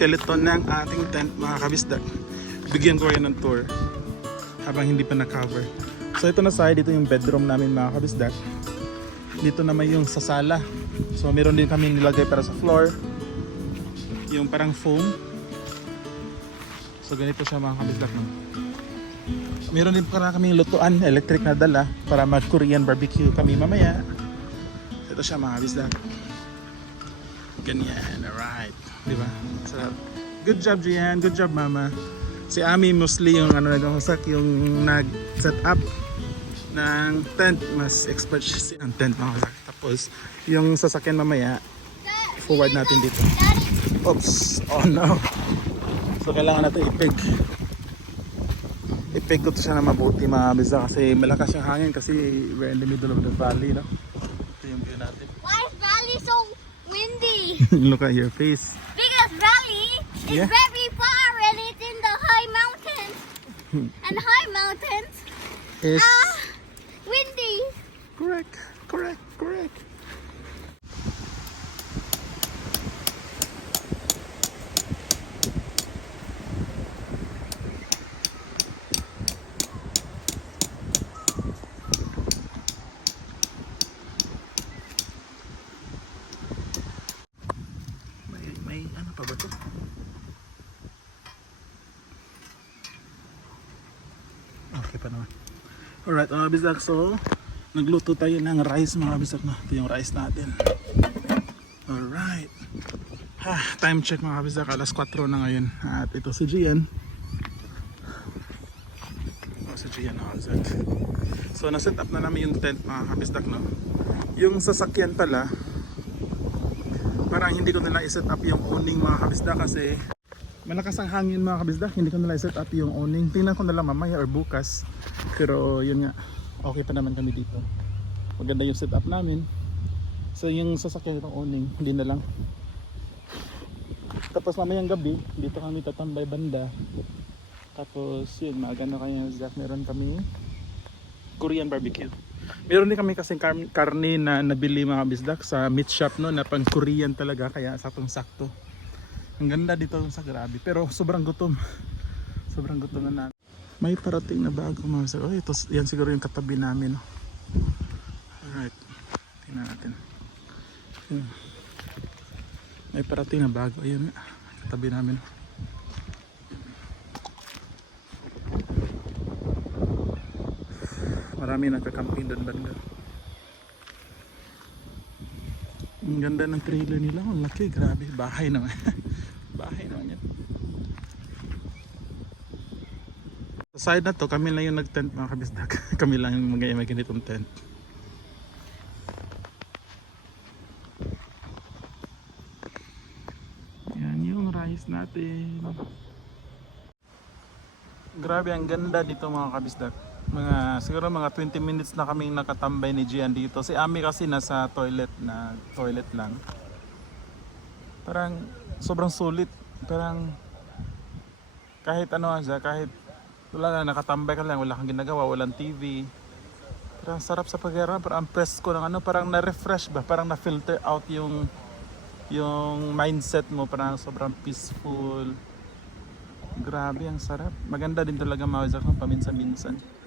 skeleton ng ating tent mga kabisdak. Bigyan ko kayo ng tour habang hindi pa na-cover. So ito na side, dito yung bedroom namin mga kabisdak. Dito naman yung sa sala. So meron din kami nilagay para sa floor, yung parang foam. So ganito siya mga kabisdak. Meron din para kaming lutuan, electric na dala para mag Korean barbecue kami mamaya. Ito siya mga kabisdak. Ganyan, alright. Diba? Sarap. Good job, Gian. Good job, Mama. Si Ami mostly yung yung nag-set up ng tent. Mas expert siya ng tent, mga kasak. Tapos, yung sasakyan mamaya, forward natin dito. Oops. Oh no. So, kailangan natin i-peg ko to siya na mabuti, mga kabisa. Kasi malakas yung hangin kasi we're in the middle of the valley, no? Ito yung view natin. Why is valley so windy? Look at your face. Because valley is very far and it's in the high mountains. And high mountains Is windy. correct. May ano pa ba to? Okay pa naman. Alright mga bisdak, so nagluto tayo ng rice mga bisdak na. Ito yung rice natin. Alright. Time check mga bisdak, alas 4 na ngayon. At ito si Gian. Si Gian mga bisdak. So naset up na namin yung tent mga kabisdak, no? Yung sasakyan pala, parang hindi ko nila i-set up yung awning mga kabisdak kasi malakas ang hangin mga kabisdak. Hindi ko nila i-set up yung awning. Tingnan ko na lang mamaya or bukas. Pero yun nga, okay pa naman kami dito. Maganda yung setup namin. So yung sasakyan ng awning, hindi na lang. Tapos mamayang gabi, dito kami tatambay banda. Tapos yun, maganda kaya Zach, meron kami Korean barbecue. Meron din kami kasing karne na nabili mga bisdak sa meat shop, no, na pang Korean talaga, kaya saktong sakto. Ang ganda dito sa grabe, pero sobrang gutom na namin. May parating na bago mga bisdak. Oh, ito, yan siguro yung katabi namin, no? Alright, tingnan natin. May parating na bago, ayun nga, katabi namin. Marami nagka-camping doon banda. Ang ganda ng trailer nila. Ang laki, grabe. Bahay naman. Bahay naman yan. Sa side na to, kami lang yung nag-tent mga kabisdak. Kami lang yung mag-iimay ganitong tent. Yan yung rice natin. Grabe, ang ganda dito mga kabisdak. Siguro mga 20 minutes na kaming nakatambay ni Gian dito. Si Ami kasi nasa toilet lang. Parang sobrang sulit. Parang kahit ano siya, kahit wala na, nakatambay ka lang, wala kang ginagawa, walang TV. Parang sarap sa pagkira, parang presko ng ano, parang na-refresh ba, parang na-filter out yung mindset mo, parang sobrang peaceful. Grabe, ang sarap. Maganda din talaga mawazak ng paminsan-minsan.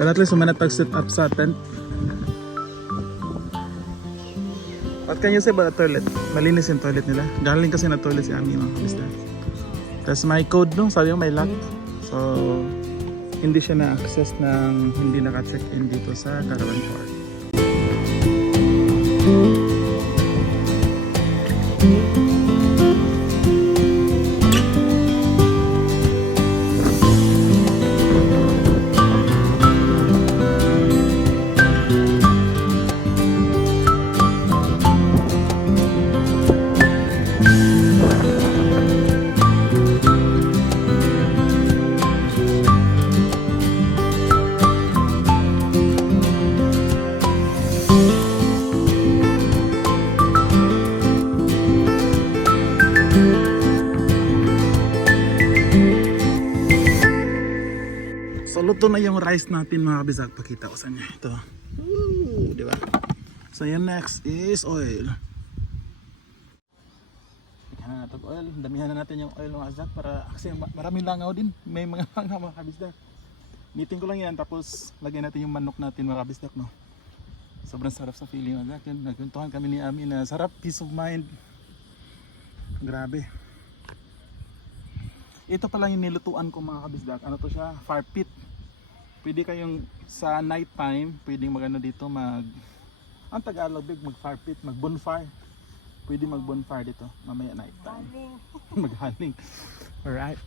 Pero at least humanatag set up sa tent. What can you say about the toilet? Malinis yung toilet nila. Galing kasi na toilet si Ami mga kabisda. Tapos may code, no? Sabi mo may lock. So hindi siya na-access ng hindi naka-check-in dito sa caravan park. So luto na yung rice natin mga kabisdak. Pakita ko sa inyo. Ito. Ooh, di ba? So yung next is oil. Ikaw na natin oil. Damihan na natin yung oil mga kabisdak para kasi maraming langaw din. May mga langaw mga kabisdak. Nitin ko lang yan tapos lagyan natin yung manok natin mga kabisdak, no. Sobrang sarap sa feeling mga kabisdak. Nagkuntuhan kami ni Ami na sarap, peace of mind. Grabe. Ito pala yung nilutuan ko mga kabisdak. Ano to siya? Fire pit. Pwede kayong sa night time, pwedeng magano dito ang Tagalog mag fire pit, mag bonfire. Pwede mag bonfire dito mamaya night time. Maghaling. Alright.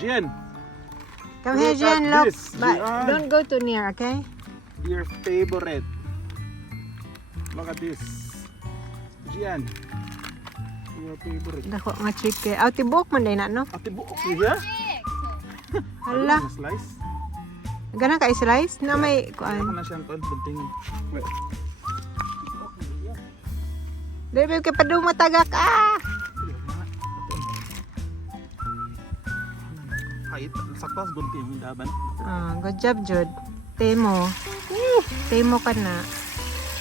Jen! Come here, Look Jen. at Look, this, but Gian. don't go too near, okay? Your favorite. Look at this. Gian. Your favorite. Dako nga chicken. Aw tibok man day na no. Ate buok siya? Hala. Slice? Ganang ka i-slice na may Ano kuan. na siyang tol? Buntingin. Wait. Dili kay padung matagak ah. Kahit saktas bunting yung daban. Ah, good job, Jud. Temo. Temo ka na.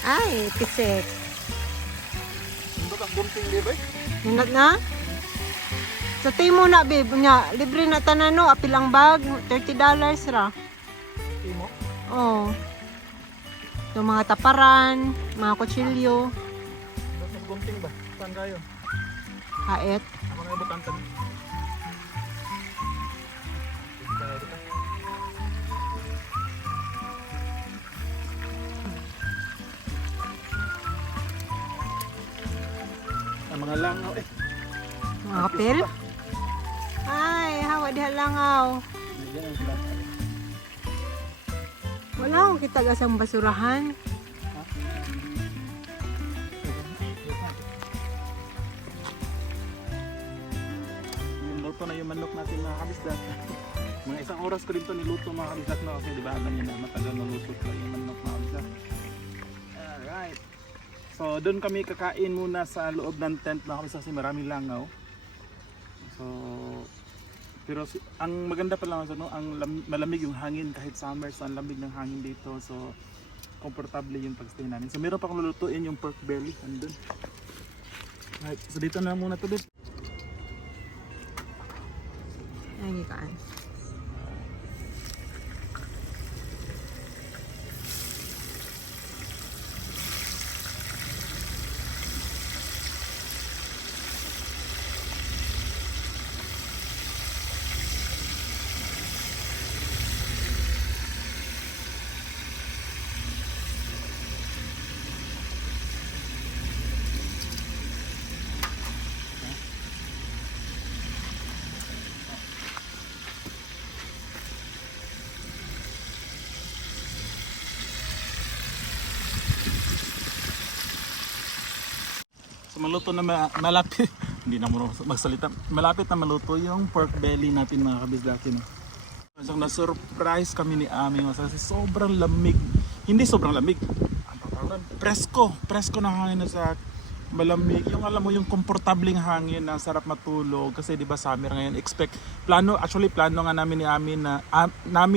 Ay, pisik. Hindi ka bunting di ba? Ninat na? Sa temo na, babe. Nya, libre na tanan no. Apilang bag. $30 ra. Timo? Oh. Yung mga taparan, mga kutsilyo, Mas bunting ba? Saan kayo? hait. Ako na ibutang kami. Ang mga langaw eh. Mga kapil. Ay, hawa diha langaw. Yan ang sila. Wala akong kita gasang basurahan. Yung luto na yung manok natin mga kabisdak. Mga isang oras ko rin to niluto mga kabisdak na kasi diba alam niyo na matagal na luto ko yung manok mga kabisdak. Alright. So doon kami kakain muna sa loob ng tent mga kabisdak kasi maraming langaw. So pero ang maganda pa lang no, malamig yung hangin kahit summer, so ang lamig ng hangin dito. So komportable yung pagstay namin. So meron pa akong lulutuin yung pork belly andun. Right, so dito na muna to bit. Ay, kaan. So maluto na malapit, hindi na mo magsalita, malapit na maluto yung pork belly natin mga kabisdaki. No? So na-surprise kami ni Ami kasi sobrang lamig, hindi sobrang lamig, presko na hangin na sa malamig, yung alam mo yung komportabling hangin na sarap matulog kasi di ba summer ngayon, plano nga namin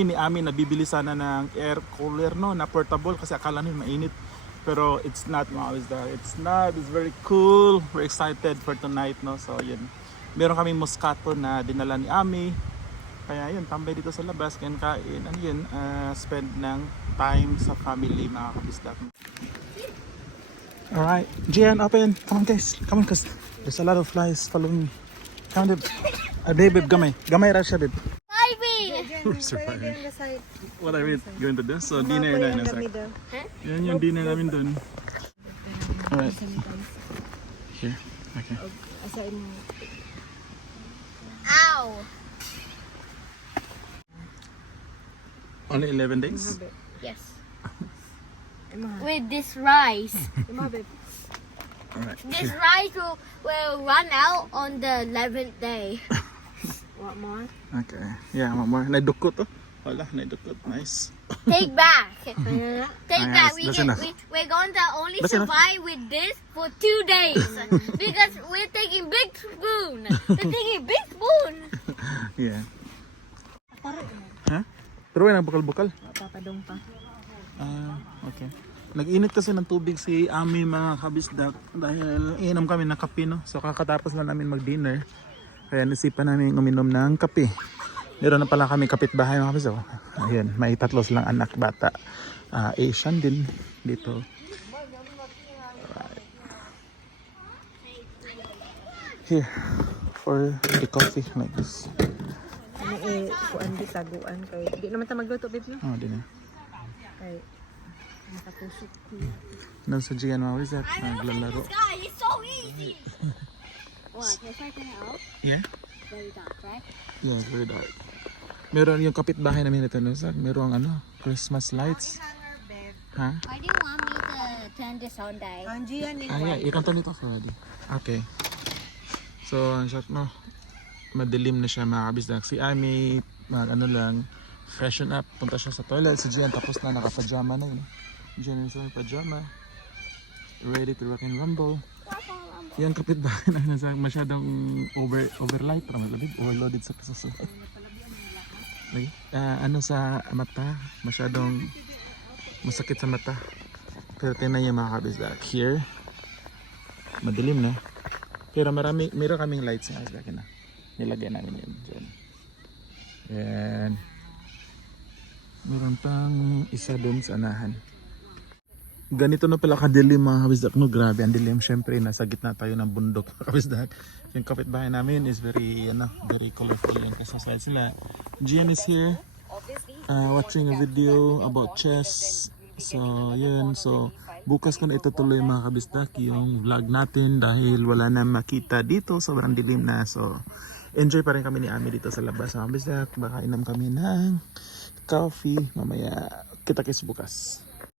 ni Ami na bibili sana ng air cooler no, na portable kasi akala namin mainit. Pero it's not mga kabisdak. It's not. It's very cool. We're excited for tonight, no? So, yun. Meron kaming Moscato na dinala ni Ami. Kaya yun, tambay dito sa labas. Kain. Ano yun? Spend ng time sa family, mga kabisdak. Alright. Gian, open. Come on, guys. Come on, cause there's a lot of flies following me. Come on, babe. Babe, gamay. Gamay ra siya, babe. What are we going to do? So, dinner na yun. Yan yung dinner namin dun. Alright. Here. Okay. Ow! Only 11 days? Yes. With this rice. Alright. This rice will run out on the 11th day. What more? Okay. Yeah, more. Naidukot oh. Wala, naidukot. Nice. Take back. Take Yes, back. We that's can, enough. we're going to only That's enough. survive with this for 2 days because we're taking big spoon. We're taking big spoon. Yeah. Ha? Pero wala bakal-bakal. Papadong pa. Ah, okay. Nag-init kasi ng tubig si Ami mga kabisdak dahil inom kami ng kape, no? So kakatapos lang namin mag-dinner. Kaya nasipan namin uminom ng kape. Meron na pala kami kapitbahay mga kabisdak. Ayun, may 3 silang anak bata. Asian din dito. Alright. Here, for the coffee like this. Ano kuan di taguan kay di naman ta magluto babe no. Oh, din na. Kay nakapusok ko. Nasa Gian mga kabisdak, naglalaro. Sky, it's so easy. What? You're taking it out? Yeah? Very dark, right? Yeah, very dark. Meron yung kapitbahay namin ito, no? Meron ano, Christmas lights. Ha? Why do you want me to turn this on, Dad? Kanji yan eh. Yeah, you can turn it off already. Okay. So, ang shot no, madilim na siya mga kabisdak. Si Ami, ano lang, freshen up, punta siya sa toilet. Si Gian tapos na, naka-pajama na yun. Gian is wearing pajama. Ready to rock and rumble. Yung kapitbahay na nasa masyadong overlight, overloaded sa light. Lagi. Ano sa mata, masyadong masakit sa mata. Pero tingnan niyo mga kabisdak. Here, madilim na. Pero meron kaming lights nga kabisdak na. Nilagay namin yun dyan. Yan. Meron pang isa doon sa anahan. Ganito na pala kadilim mga kabisdak, no? Grabe ang dilim. Syempre nasa gitna tayo ng bundok mga kabisdak. Yung kapitbahay namin is very colorful yan. Kasasal sila. Gian is here watching a video about chess. So yun, so bukas ko na itutuloy mga kabisdak yung vlog natin dahil wala na makita dito, sobrang dilim na. So enjoy pa rin kami ni Ami dito sa labas mga kabisdak. Baka inom kami ng coffee mamaya. Kita-kits bukas.